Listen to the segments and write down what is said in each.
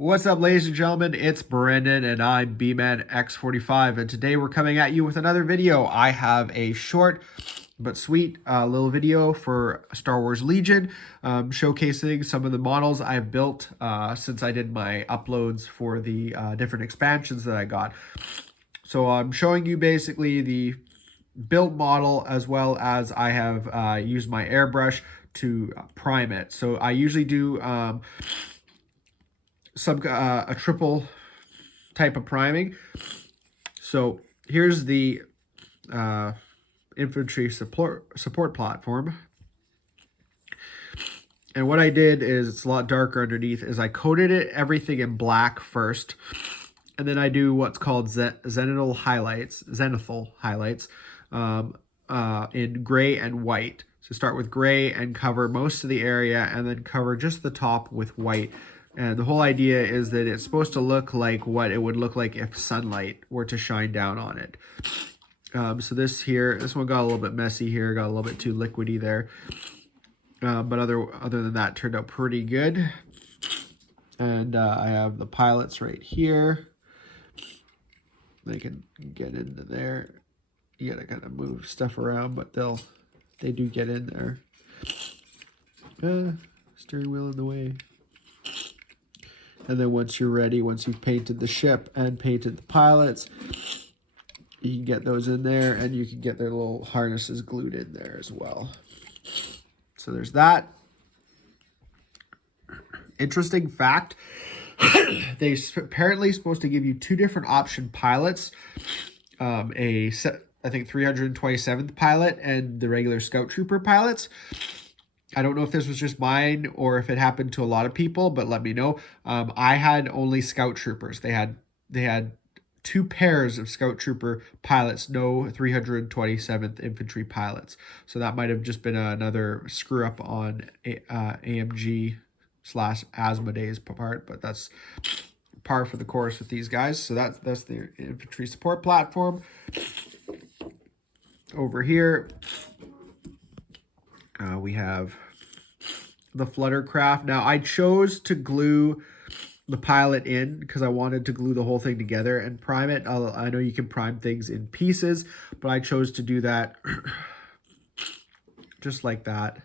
What's up, ladies and gentlemen? It's Brendan and I'm B-Man X45, and today we're coming at you with another video. I have a short but sweet little video for Star Wars Legion, showcasing some of the models I've built since I did my uploads for the different expansions that I got. So I'm showing you basically the built model, as well as I have used my airbrush to prime it. So I usually do a triple type of priming. So here's the infantry support platform. And what I did is, it's a lot darker underneath, is I coated everything in black first. And then I do what's called zenithal highlights in gray and white. So start with gray and cover most of the area, and then cover just the top with white. And the whole idea is that it's supposed to look like what it would look like if sunlight were to shine down on it. So this one got a little bit messy here, got a little bit too liquidy there. But other than that, turned out pretty good. And I have the pilots right here. They can get into there. You gotta kind of move stuff around, but they do get in there. Steering wheel in the way. And then once you're ready, once you've painted the ship and painted the pilots, you can get those in there, and you can get their little harnesses glued in there as well. So there's that. Interesting fact, they apparently supposed to give you two different option pilots. I think 327th pilot and the regular Scout Trooper pilots. I don't know if this was just mine or if it happened to a lot of people, but let me know. I had only Scout Troopers. They had two pairs of Scout Trooper pilots, no 327th Infantry pilots. So that might have just been another screw up on AMG/Asmodee's part, but that's par for the course with these guys. So that's the infantry support platform. Over here, we have the Flutter Craft. Now, I chose to glue the pilot in because I wanted to glue the whole thing together and prime it. I know you can prime things in pieces, but I chose to do that just like that.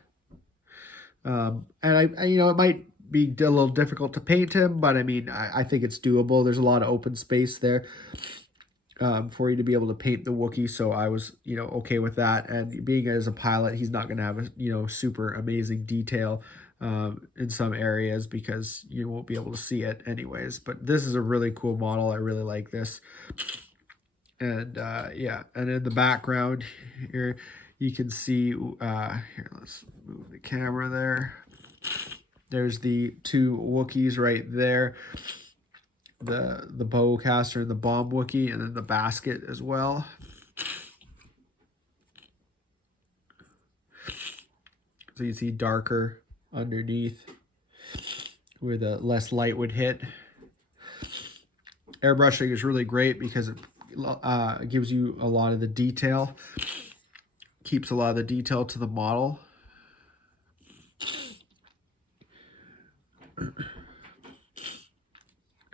And I it might be a little difficult to paint him, but I mean, I think it's doable. There's a lot of open space there for you to be able to paint the Wookiee, so I was, okay with that. And being as a pilot, he's not going to have a, super amazing detail in some areas because you won't be able to see it anyways. But this is a really cool model. I really like this. And yeah, and in the background here, you can see, here, let's move the camera there. There's the two Wookiees right there. The bowcaster and the bomb Wookiee, and then the basket as well. So you see darker underneath where the less light would hit. Airbrushing is really great because it gives you a lot of the detail, keeps a lot of the detail to the model.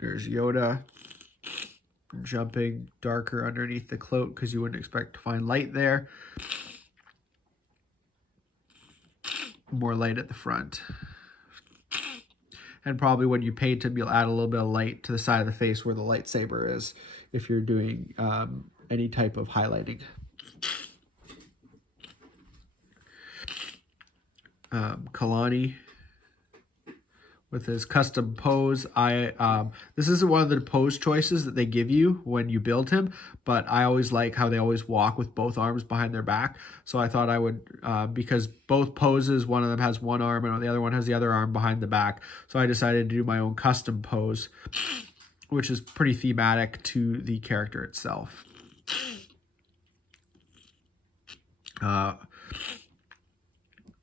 There's Yoda jumping darker underneath the cloak because you wouldn't expect to find light there. More light at the front. And probably when you paint him, you'll add a little bit of light to the side of the face where the lightsaber is if you're doing any type of highlighting. Kalani with his custom pose. This isn't one of the pose choices that they give you when you build him, but I always like how they always walk with both arms behind their back. So I thought I would, because both poses, one of them has one arm and the other one has the other arm behind the back. So I decided to do my own custom pose, which is pretty thematic to the character itself.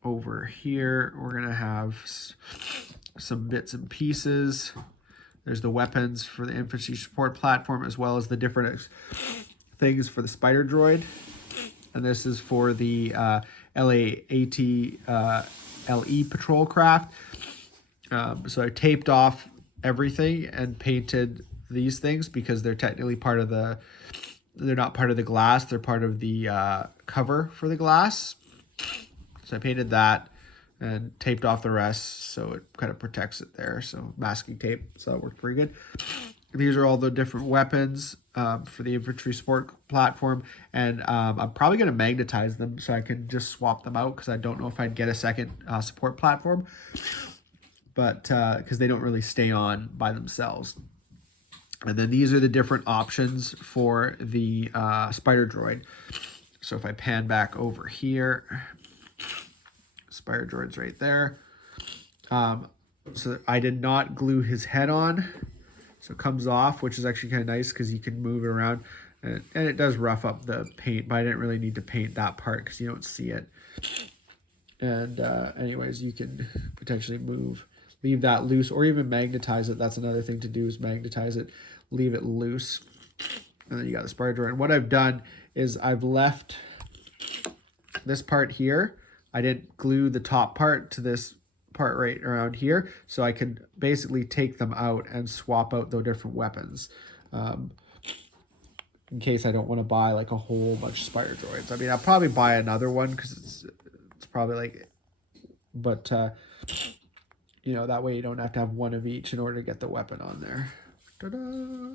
Over here, we're gonna have some bits and pieces. There's the weapons for the infantry support platform, as well as the different things for the spider droid. And this is for the LAAT LE patrol craft. So I taped off everything and painted these things because they're technically part of the, they're not part of the glass, they're part of the cover for the glass. So I painted that and taped off the rest so it kind of protects it there. So masking tape, so that worked pretty good. These are all the different weapons for the infantry support platform, and I'm probably going to magnetize them so I can just swap them out because I don't know if I'd get a second support platform, but because they don't really stay on by themselves. And then these are the different options for the spider droid. So if I pan back over here, spider droid's right there. So I did not glue his head on. So it comes off, which is actually kind of nice because you can move it around. And it does rough up the paint, but I didn't really need to paint that part because you don't see it. And anyways, you can potentially leave that loose or even magnetize it. That's another thing to do is magnetize it, leave it loose. And then you got the spider droid. And what I've done is I've left this part here. I didn't glue the top part to this part right around here, so I could basically take them out and swap out the different weapons in case I don't want to buy like a whole bunch of spider droids. I mean, I'll probably buy another one because it's probably like, but you know, that way you don't have to have one of each in order to get the weapon on there. Ta-da!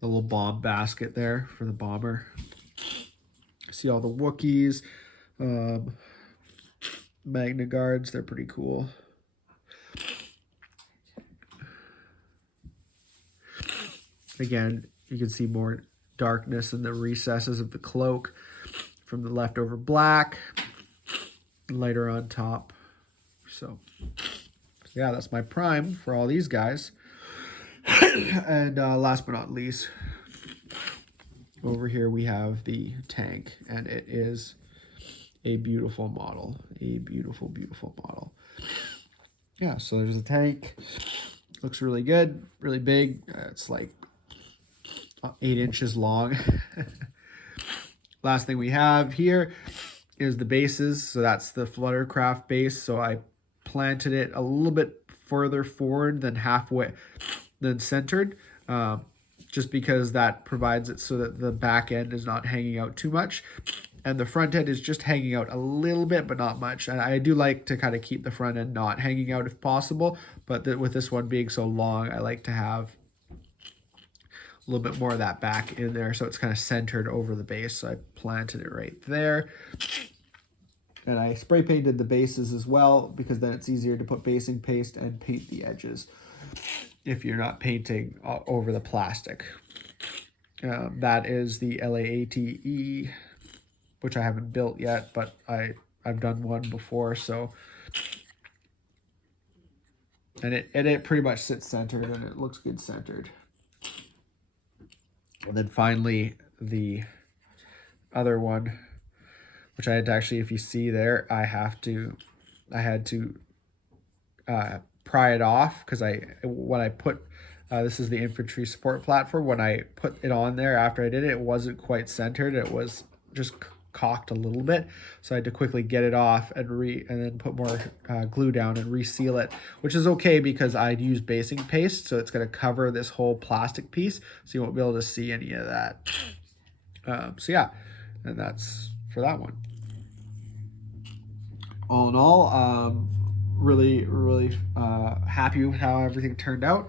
The little bomb basket there for the bomber. See all the Wookiees, Magna Guards, they're pretty cool. Again, you can see more darkness in the recesses of the cloak from the leftover black, lighter on top. So yeah, that's my prime for all these guys. And last but not least, over here we have the tank, and it is a beautiful model. A beautiful, beautiful model. Yeah, so there's the tank. Looks really good, really big. It's like 8 inches long. Last thing we have here is the bases. So that's the Flutter Craft base. So I planted it a little bit further forward than halfway, than centered. Just because that provides it so that the back end is not hanging out too much. And the front end is just hanging out a little bit, but not much. And I do like to kind of keep the front end not hanging out if possible. But with this one being so long, I like to have a little bit more of that back in there. So it's kind of centered over the base. So I planted it right there. And I spray painted the bases as well, because then it's easier to put basing paste and paint the edges if you're not painting over the plastic. That is the LAATE, which I haven't built yet, but I've done one before. So, and it pretty much sits centered, and it looks good centered. And then finally the other one, which I had to actually, if you see there, I had to pry it off because when I put this is the infantry support platform. When I put it on there after I did it, it wasn't quite centered. It was just cocked a little bit, so I had to quickly get it off and then put more glue down and reseal it, which is okay because I'd use basing paste, so it's going to cover this whole plastic piece, so you won't be able to see any of that. So yeah, and that's for that one. All in all, really happy with how everything turned out.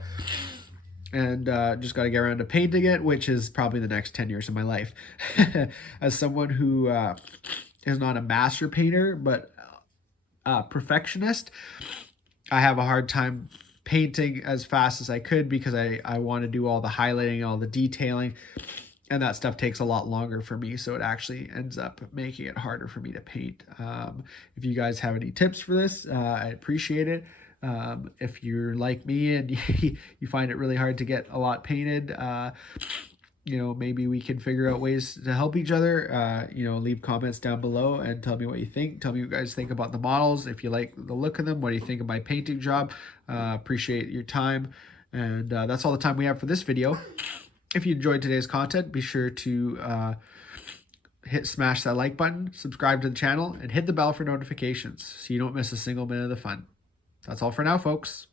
And just got to get around to painting it, which is probably the next 10 years of my life. As someone who is not a master painter, but a perfectionist, I have a hard time painting as fast as I could because I want to do all the highlighting, all the detailing, and that stuff takes a lot longer for me. So it actually ends up making it harder for me to paint. If you guys have any tips for this, I appreciate it. If you're like me and you find it really hard to get a lot painted, you know, maybe we can figure out ways to help each other. You know, leave comments down below and tell me what you think. Tell me what you guys think about the models. If you like the look of them, what do you think of my painting job? Appreciate your time. And that's all the time we have for this video. If you enjoyed today's content, be sure to smash that like button, subscribe to the channel, and hit the bell for notifications so you don't miss a single minute of the fun. That's all for now, folks.